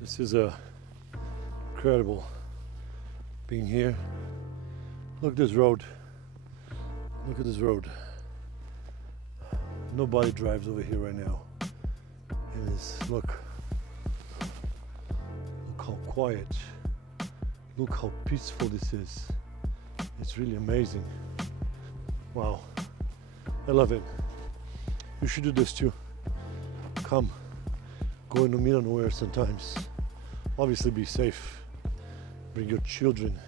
This is incredible being here. Look at this road. Look at this road. Nobody drives over here right now. It is, look how quiet. Look how peaceful this is. It's really amazing. Wow, I love it. You should do this too. Come, go in the middle of nowhere sometimes. Obviously be safe. Bring your children,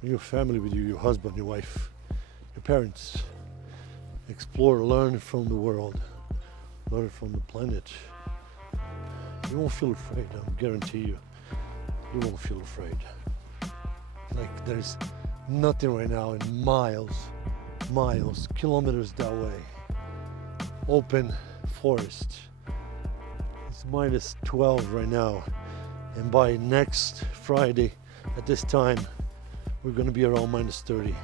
bring your family with you, your husband, your wife, your parents. Explore, learn from the world, learn from the planet. You won't feel afraid, I guarantee you. You won't feel afraid. Like there's nothing right now in miles, kilometers that way. Open forest. It's minus 12 right now. And by next Friday at this time, we're gonna be around minus 30.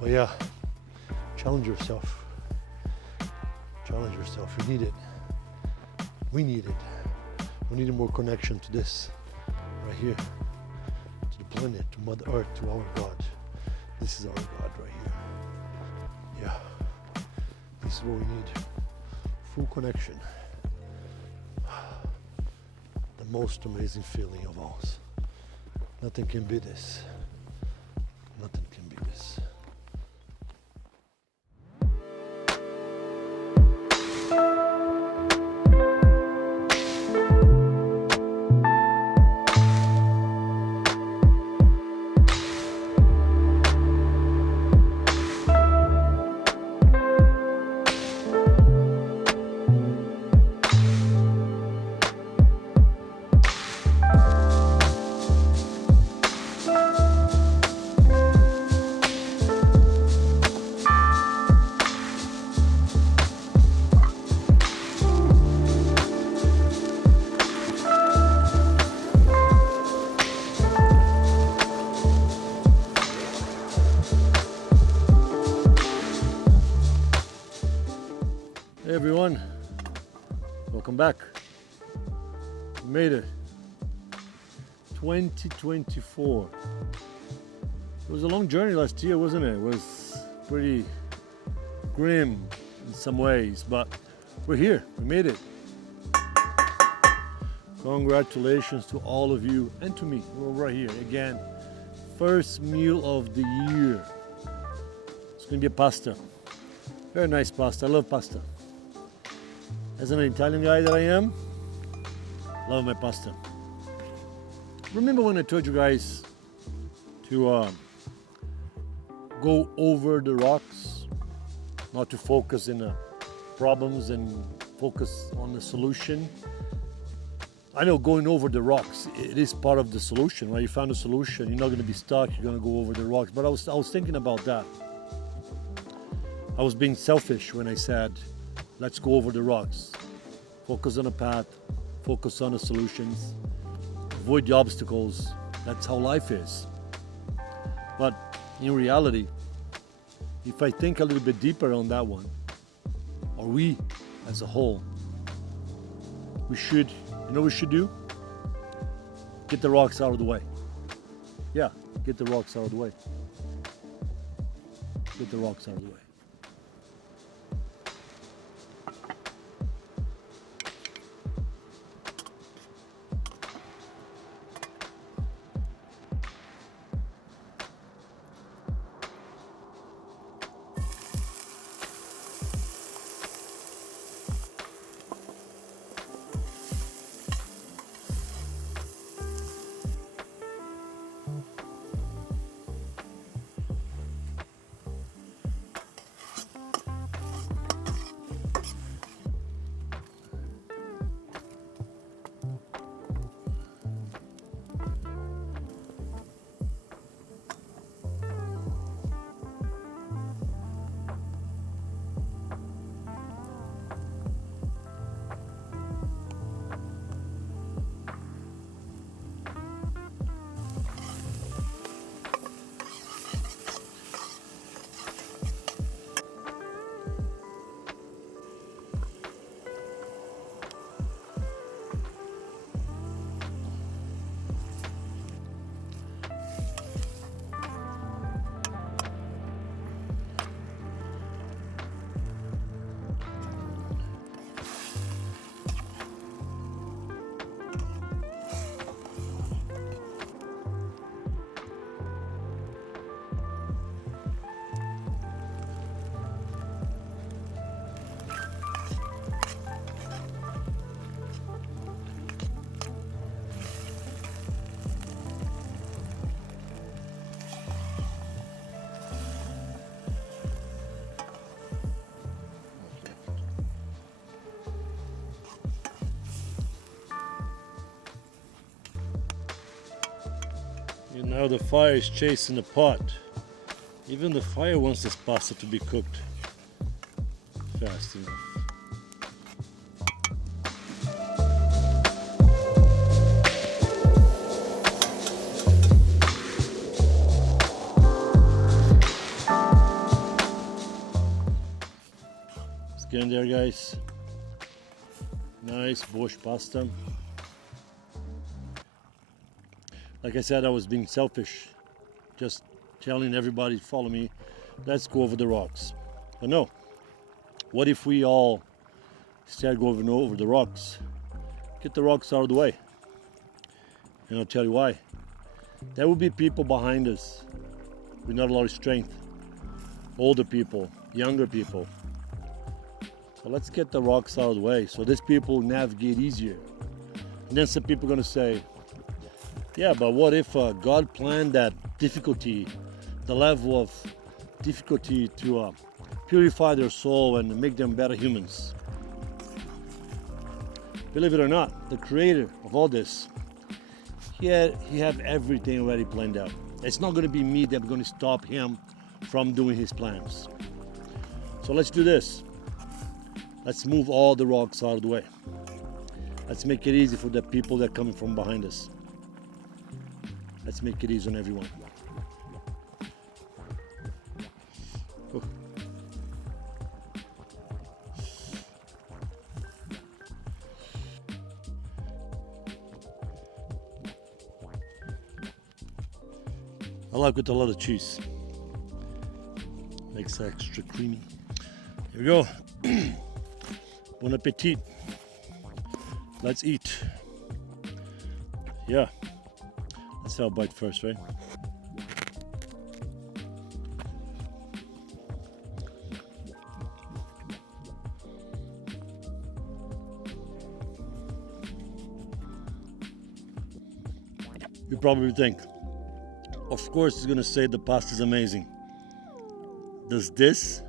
But yeah, challenge yourself. Challenge yourself, you need it. We need it. We need more connection to this, right here. To the planet, to Mother Earth, to our God. This is our God right here. Yeah, this is what we need. Full connection. The most amazing feeling of all. Nothing can beat this. Nothing can beat this. Hey everyone, welcome back. We made it. 2024. It was a long journey last year, wasn't it? It was pretty grim in some ways, but we're here. We made it. Congratulations to all of you and to me. We're right here again. First meal of the year. It's gonna be a pasta. Very nice pasta. I love pasta. As an Italian guy that I am, love my pasta. Remember when I told you guys to go over the rocks, not to focus in the problems and focus on the solution? I know going over the rocks, it is part of the solution, right? You found a solution, you're not going to be stuck, you're going to go over the rocks. But I was thinking about that. I was being selfish when I said, let's go over the rocks. Focus on the path, focus on the solutions, avoid the obstacles. That's how life is. But in reality, if I think a little bit deeper on that one, or we as a whole, we should, you know what we should do? Get the rocks out of the way. Yeah, get the rocks out of the way. Get the rocks out of the way. And now the fire is chasing the pot. Even the fire wants this pasta to be cooked fast enough. Let's get in there, guys. Nice Bosch pasta. Like I said, I was being selfish, just telling everybody to follow me, let's go over the rocks. But no, what if we all start going over the rocks? Get the rocks out of the way. And I'll tell you why. There will be people behind us with not a lot of strength. Older people, younger people. So let's get the rocks out of the way so these people navigate easier. And then some people are going to say, yeah, but what if God planned that difficulty, the level of difficulty to purify their soul and make them better humans? Believe it or not, the creator of all this, he had everything already planned out. It's not going to be me that's going to stop him from doing his plans. So let's do this. Let's move all the rocks out of the way. Let's make it easy for the people that are coming from behind us. Let's make it easy on everyone. Oh. I like with a lot of cheese. Makes it extra creamy. Here we go. Bon appetit. Let's eat. Yeah. Let's have a bite first, right? You probably think, of course, it's going to say the pasta is amazing. Does this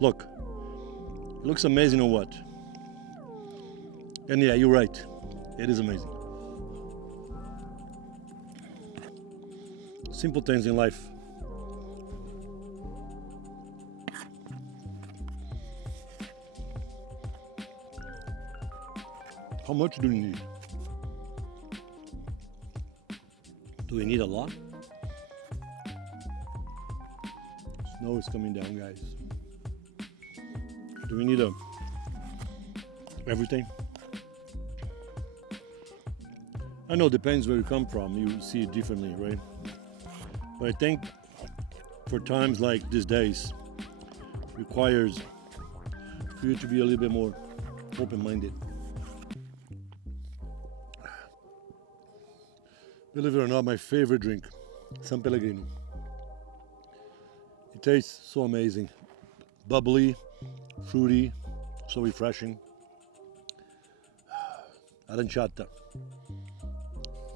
look? It looks amazing or what? And yeah, you're right. It is amazing. Simple things in life. How much do we need? Do we need a lot? Snow is coming down, guys. Do we need everything? I know it depends where you come from. You see it differently, right? But I think for times like these days, requires for you to be a little bit more open-minded. Believe it or not, my favorite drink, San Pellegrino. It tastes so amazing. Bubbly, fruity, so refreshing. Aranciata.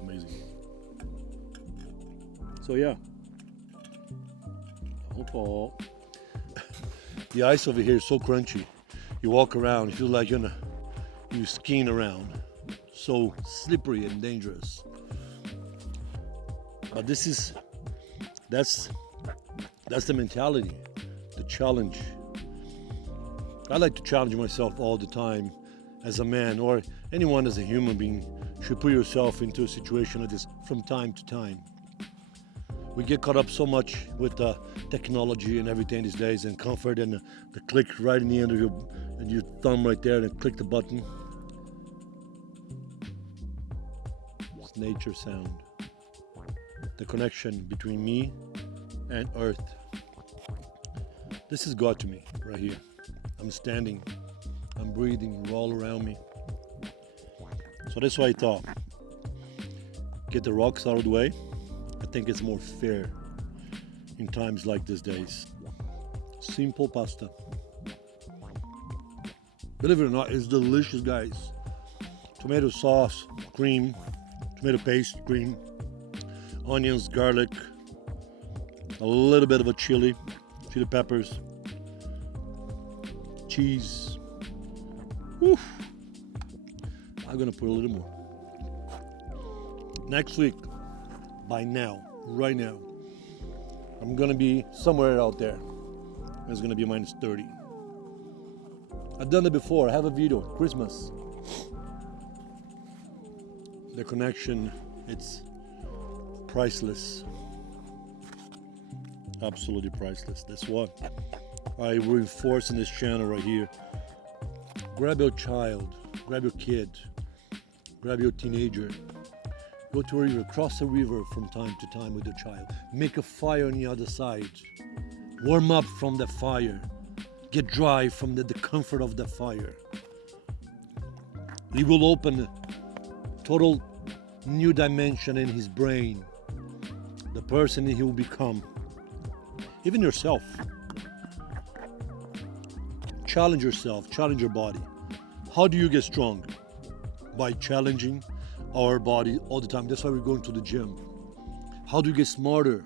Amazing. So yeah. The ice over here is so crunchy. You walk around, you feel like you're skiing around. So slippery and dangerous. But that's the mentality, the challenge. I like to challenge myself all the time as a man, or anyone as a human being should put yourself into a situation like this from time to time. We get caught up so much with technology and everything these days, and comfort, and the click right in the end of your thumb right there, and click the button. It's nature sound. The connection between me and earth. This is God to me right here. I'm standing, I'm breathing, you're all around me. So that's why I thought, get the rocks out of the way. I think it's more fair in times like these days. Simple pasta. Believe it or not, it's delicious, guys. Tomato sauce, cream, tomato paste, cream, onions, garlic, a little bit of a chili peppers, cheese. Woo. I'm gonna put a little more. Next week, by now, right now. I'm gonna be somewhere out there. It's gonna be minus 30. I've done it before. I have a video, Christmas. The connection, it's priceless. Absolutely priceless. That's what I reinforce in this channel right here. Grab your child, grab your kid, grab your teenager. Go to a river, cross a river from time to time with your child. Make a fire on the other side. Warm up from the fire. Get dry from the comfort of the fire. It will open a total new dimension in his brain. The person he will become. Even yourself. Challenge yourself, challenge your body. How do you get strong? By challenging our body all the time. That's why we're going to the gym. How do you get smarter?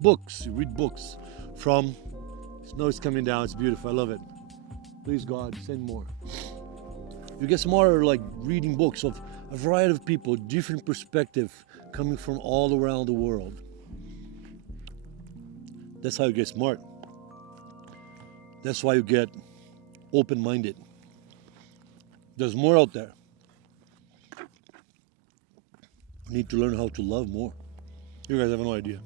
Books, you read books from, snow is coming down, it's beautiful, I love it. Please God, send more. You get smarter like reading books of a variety of people, different perspective coming from all around the world. That's how you get smart. That's why you get open-minded. There's more out there. You need to learn how to love more. You guys have no idea.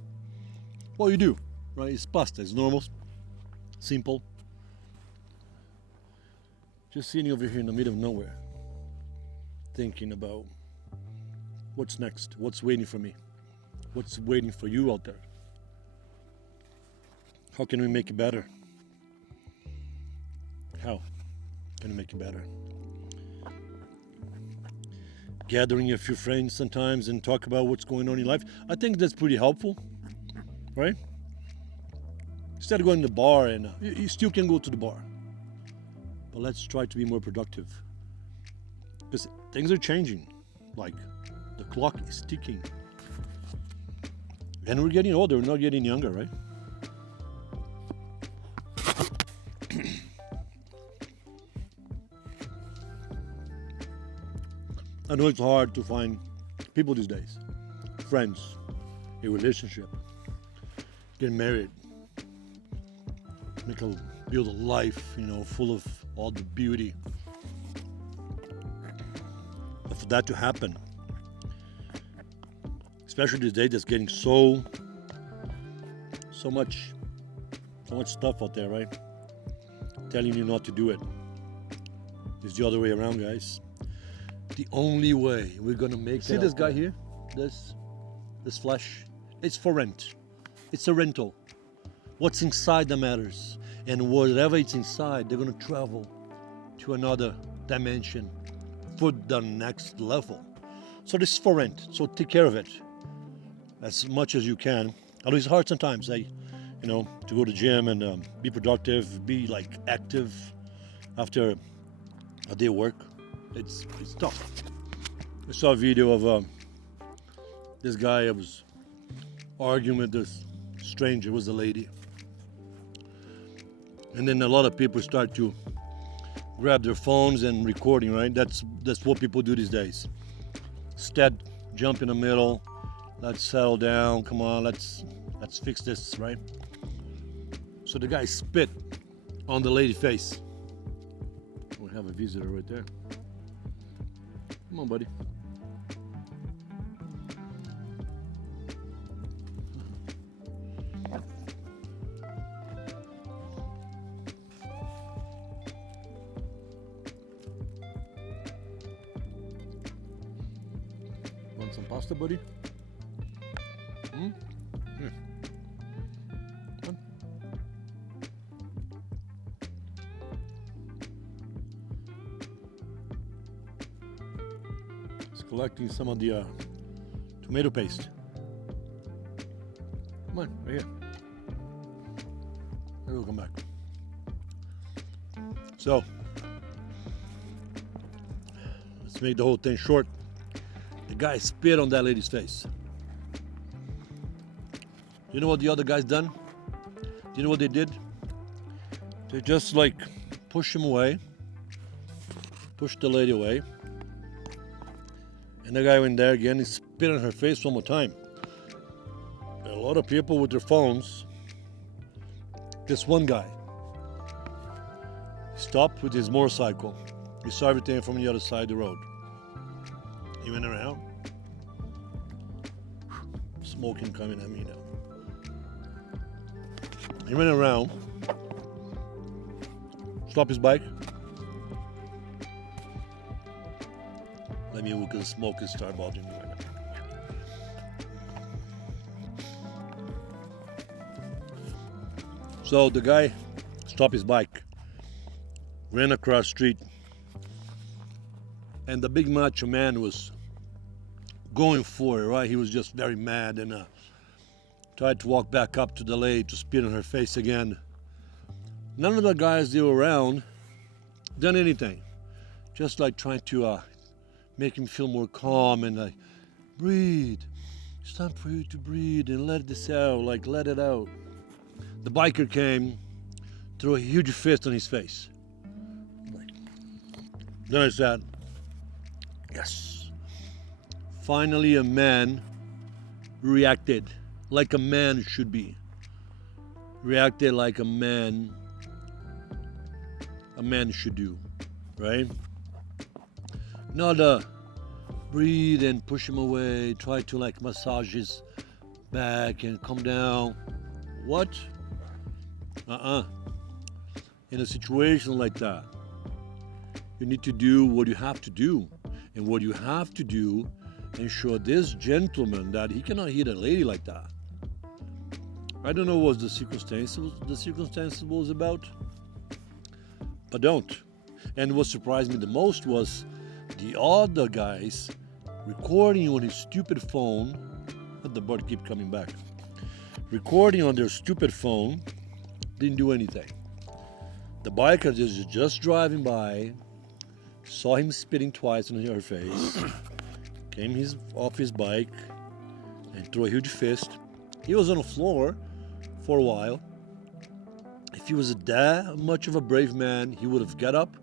Well, you do, right? It's pasta, it's normal, simple. Just sitting over here in the middle of nowhere, thinking about what's next, what's waiting for me, what's waiting for you out there. How can we make it better? How can we make it better? Gathering a few friends sometimes and talk about what's going on in life. I think that's pretty helpful, right? Instead of going to the bar, and you still can go to the bar, but let's try to be more productive, because things are changing. Like the clock is ticking, and we're getting older. We're not getting younger, right? I know it's hard to find people these days, friends, a relationship, get married, build a life, full of all the beauty. But for that to happen, especially these days, that's getting so much stuff out there, right? Telling you not to do it. It's the other way around, guys. The only way we're gonna make it. See this guy here? This flesh? It's for rent. It's a rental. What's inside that matters. And whatever it's inside, they're gonna travel to another dimension for the next level. So this is for rent. So take care of it as much as you can. Although it's hard sometimes, to go to gym and be productive, be active after a day of work. It's tough. I saw a video of this guy. I was arguing with this stranger. It was a lady, and then a lot of people start to grab their phones and recording. Right? That's what people do these days. Instead, jump in the middle. Let's settle down. Come on, let's fix this. Right? So the guy spit on the lady's face. We have a visitor right there. Come on, buddy. Want some pasta, buddy? Here. Come on. Collecting some of the tomato paste. Come on, right here. Maybe we'll come back. So, let's make the whole thing short. The guy spit on that lady's face. You know what the other guy's done? Do you know what they did? They just push him away, push the lady away. And the guy went there again, he spit on her face one more time. A lot of people with their phones. This one guy stopped with his motorcycle. He saw everything from the other side of the road. He went around. Smoking coming at me now. He went around, stopped his bike. Let me look at the smoke and start bothering me right now. So the guy stopped his bike, ran across the street, and the big macho man was going for it, right? He was just very mad and tried to walk back up to the lady to spit in her face again. None of the guys that were around done anything, just like trying to make him feel more calm and like, breathe. It's time for you to breathe and let this out, like let it out. The biker came, threw a huge fist on his face. Then I said, yes. Finally, a man reacted like a man should be. Reacted like a man should do, right? Not breathe and push him away, try to like massage his back and come down. What? In a situation like that, you need to do what you have to do. And what you have to do, ensure this gentleman that he cannot hit a lady like that. I don't know what the circumstances was about, but don't. And what surprised me the most was the other guys recording on his stupid phone. The bird keep coming back. Recording on their stupid phone, didn't do anything. The biker is just driving by, saw him spitting twice in her face, came off his bike and threw a huge fist. He was on the floor for a while. If he was that much of a brave man, he would have got up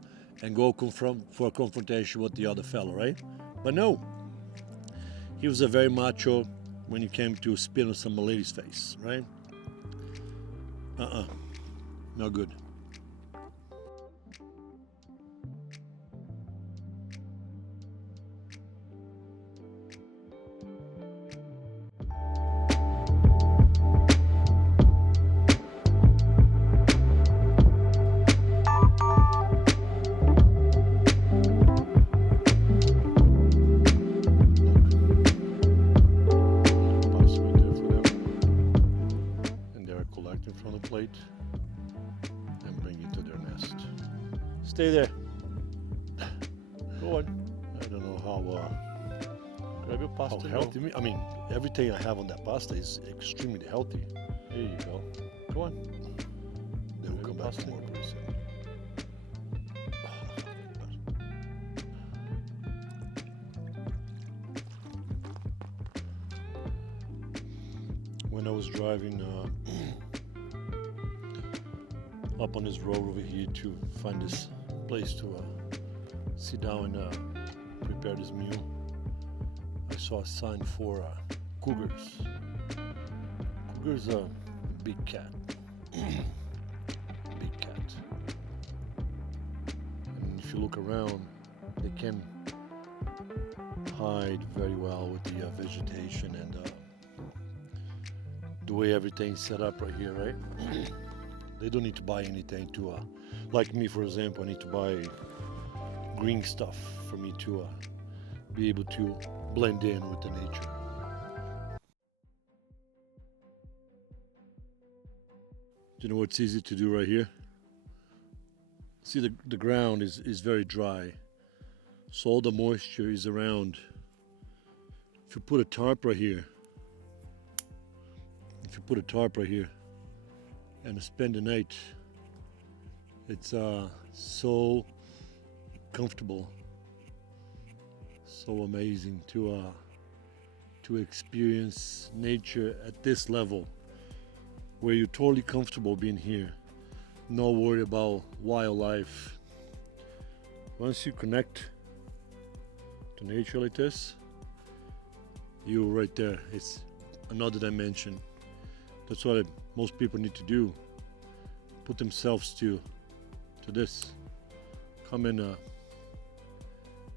and go for a confrontation with the other fellow, right? But no. He was a very macho when it came to spit on some lady's face, right? No good. From the plate and bring it to their nest. Stay there. Go on. I don't know how Grab your pasta. how healthy. I mean, everything I have on that pasta is extremely healthy. There you go. Go on. They will come back more pretty soon. When I was driving up on this road over here to find this place to sit down and prepare this meal, I saw a sign for cougars. Cougars are a big cat. Big cat. And if you look around, they can hide very well with the vegetation and the way everything's set up right here, right? They don't need to buy anything to, like me, for example, I need to buy green stuff for me to be able to blend in with the nature. Do you know what's easy to do right here? See, the ground is very dry, so all the moisture is around. If you put a tarp right here, and spend the night, it's so comfortable, so amazing to experience nature at this level, where you're totally comfortable being here, no worry about wildlife. Once you connect to nature like this, you're right there. It's another dimension. That's what most people need to do. Put themselves to this. Come and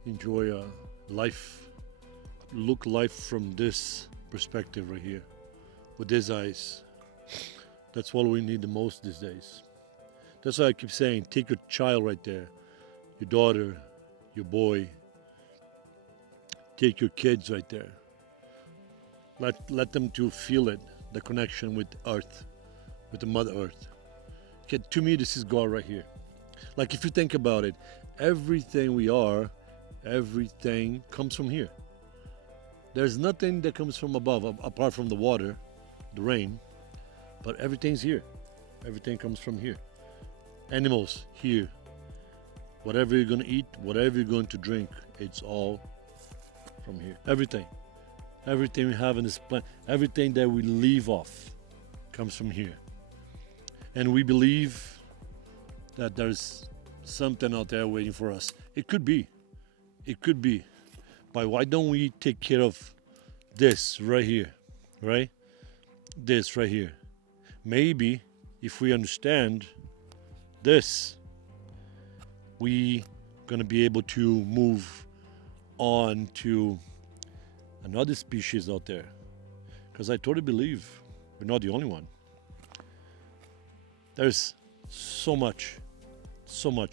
enjoy life. Look life from this perspective right here, with these eyes. That's what we need the most these days. That's why I keep saying, take your child right there, your daughter, your boy. Take your kids right there. Let them to feel it, the connection with Earth, with the Mother Earth. Okay, to me, this is God right here. Like if you think about it, everything we are, everything comes from here. There's nothing that comes from above, apart from the water, the rain, but everything's here. Everything comes from here. Animals, here. Whatever you're gonna eat, whatever you're going to drink, it's all from here. Everything. Everything we have in this planet, everything that we live off comes from here. And we believe that there's something out there waiting for us. It could be. It could be. But why don't we take care of this right here, right? This right here. Maybe if we understand this, we gonna be able to move on to another species out there. Because I totally believe we're not the only one. There's so much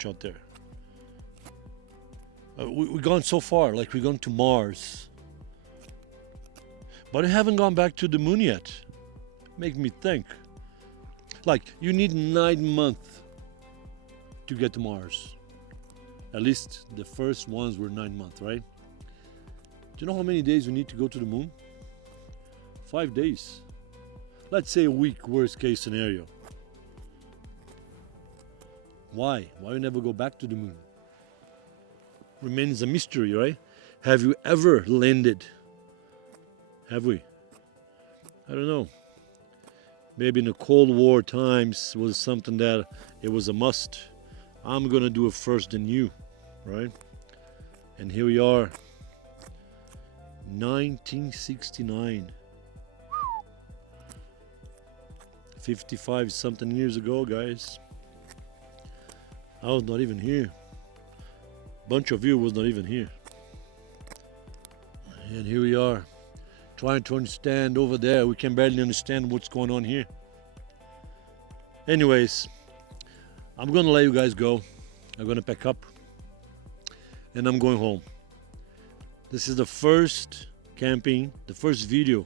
out there. We've gone so far, like we've gone to Mars. But I haven't gone back to the moon yet. Make me think. Like, you need 9 months to get to Mars. At least the first ones were 9 months, right? Do you know how many days we need to go to the moon? 5 days. Let's say a week, worst case scenario. Why? Why we never go back to the moon? Remains a mystery, right? Have you ever landed? Have we? I don't know. Maybe in the Cold War times was something that it was a must. I'm gonna do it first than you, right? And here we are, 1969. 55 something years ago, guys. I was not even here. Bunch of you was not even here. And here we are, trying to understand over there. We can barely understand what's going on here. Anyways, I'm gonna let you guys go. I'm gonna pack up and I'm going home. This is the first camping, the first video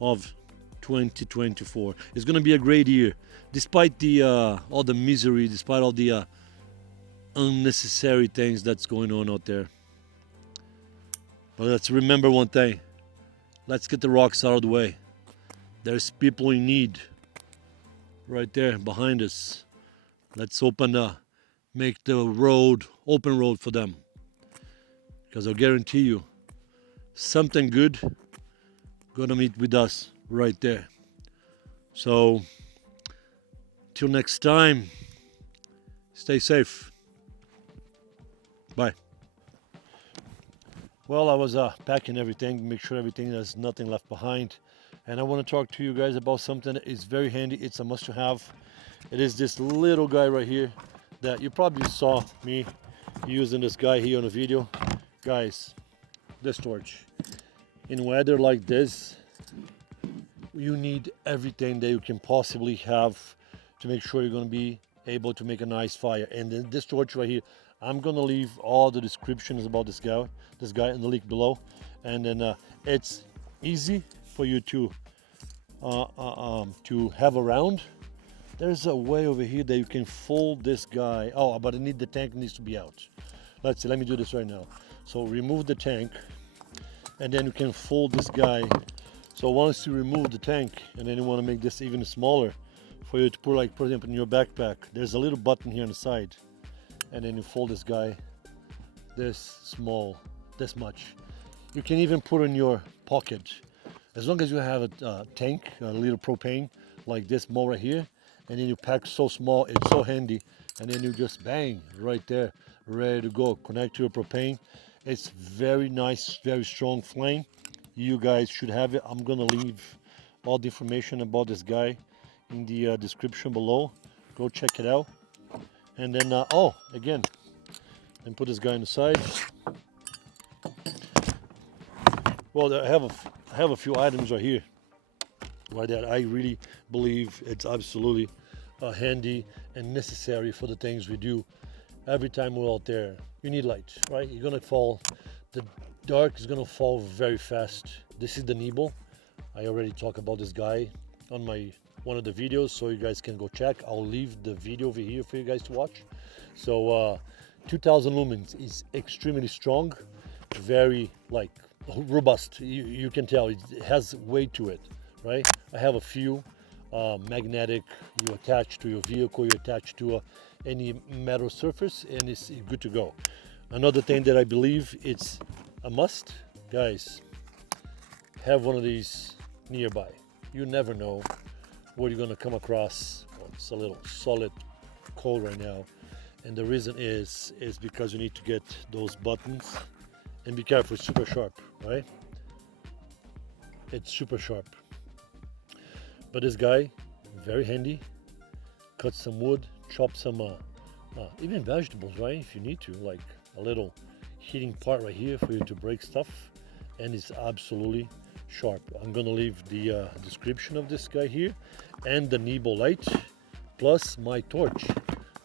of 2024. It's gonna be a great year, despite the all the misery, despite all the unnecessary things that's going on out there. But let's remember one thing. Let's get the rocks out of the way. There's people in need right there behind us. Let's make the road, open road for them. Because I'll guarantee you, something good gonna meet with us right there. So, till next time, stay safe. Bye. Well, I was packing everything, make sure everything, there's nothing left behind. And I want to talk to you guys about something that is very handy. It's a must to have. It is this little guy right here that you probably saw me using this guy here on the video. Guys, this torch. In weather like this, you need everything that you can possibly have to make sure you're going to be able to make a nice fire. And then this torch right here, I'm gonna leave all the descriptions about this guy in the link below, and then it's easy for you to have around. There's a way over here that you can fold this guy. Oh, but the tank needs to be out. Let's see. Let me do this right now. So remove the tank, and then you can fold this guy. So once you remove the tank, and then you want to make this even smaller, for you to put, like, for example, in your backpack, there's a little button here on the side. And then you fold this guy this small, this much. You can even put in your pocket. As long as you have a tank, a little propane, like this small right here, and then you pack so small, it's so handy. And then you just bang, right there, ready to go. Connect to your propane. It's very nice, very strong flame. You guys should have it. I'm gonna leave all the information about this guy in the description below. Go check it out. And then oh, again, and put this guy on the side. Well, I have a few items right here, right, that I really believe it's absolutely handy and necessary for the things we do every time we're out there. You need light, right? You're gonna fall. The dark is gonna fall very fast. This is the Nebo. I already talked about this guy on one of the videos, so you guys can go check. I'll leave the video over here for you guys to watch. So 2000 lumens is extremely strong, very like robust. You can tell it has weight to it, right? I have a few magnetic. You attach to your vehicle, you attach to any metal surface, and it's good to go. Another thing that I believe it's a must, guys, have one of these nearby. You never know what you're gonna come across. Well, it's a little solid cold right now, and the reason is because you need to get those buttons. And be careful, it's super sharp, right? It's super sharp. But this guy, very handy. Cut some wood, chop some, even vegetables, right? If you need to, like a little heating part right here for you to break stuff. And it's absolutely sharp. I'm gonna leave the description of this guy here and the Nebo light plus my torch.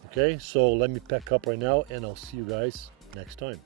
Okay, so let me pack up right now and I'll see you guys next time.